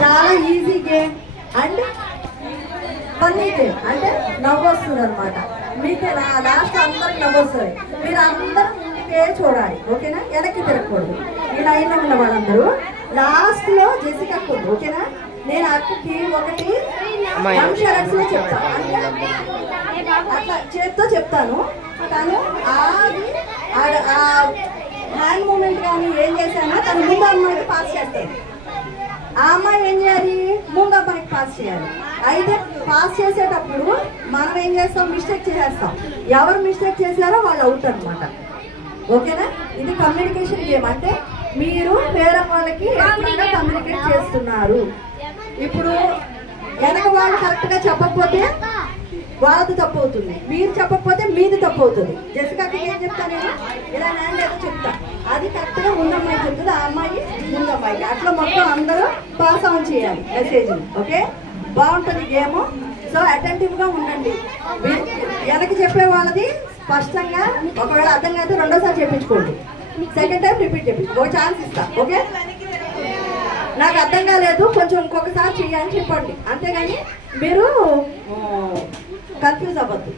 చాలా easy game and funny game. అంటే నవ్వు వస్తుంది అనమాట. మీకు లాస్ట్ అందరికి నవ్వు వస్తుంది. మీరు అందరూ ముందుకే చూడాలి, ఓకేనా? వెనక్కి తిరగకూడదు. ఈ లైన్లో ఉన్న వాళ్ళందరూ లాస్ట్లో జెసికా అక్కుంది, ఓకేనా? నేను అక్కకి ఒకటి లో చెప్తాను, అంటే అట్లా చేత్తో చెప్తాను. తను ఆది హ్యాండ్ మూమెంట్ కానీ ఏం చేశానో తను ముందు అమ్మాయికి పాస్ చేస్తాను. ఆ అమ్మాయి ఏం చేయాలి? ముందు అమ్మాయికి పాస్ చేయాలి. అయితే పాస్ చేసేటప్పుడు మనం ఏం చేస్తాం? మిస్టేక్ చేసేస్తాం. ఎవరు మిస్టేక్ చేశారో వాళ్ళు అవుట్ అనమాట, ఓకేనా? ఇది కమ్యూనికేషన్ గేమ్. అంటే మీరు వేరే వాళ్ళకి ఎట్లా కమ్యూనికేట్ చేస్తున్నారు. ఇప్పుడు వెనక వాళ్ళు కరెక్ట్గా చెప్పకపోతే వాళ్ళది తప్పు అవుతుంది, మీరు చెప్పకపోతే మీది తప్పు అవుతుంది. జెసికాకి ఏం చెప్తా నేను? ఇలా హ్యాండ్ అయితే చెప్తా, అది కరెక్ట్గా ముందమ్మాయి చెప్తుంది, ఆ అమ్మాయి ముందమ్మాయికి. అట్లా మొత్తం అందరూ పాస్ ఆన్ చేయాలి మెసేజ్, ఓకే? బాగుంటుంది గేమ్. సో అటెంటివ్గా ఉండండి. వెనక్కి చెప్పే వాళ్ళది స్పష్టంగా, ఒకవేళ అర్థం కాదు రెండోసారి చెప్పించుకోండి, సెకండ్ టైం రిపీట్ చెప్పించుకో. ఒక ఛాన్స్ ఇస్తా, ఓకే? నాకు అర్థం కాలేదు కొంచెం ఇంకొకసారి చెయ్యాలని చెప్పండి, అంతేగాని మీరు కన్ఫ్యూజ్ అవ్వద్దు.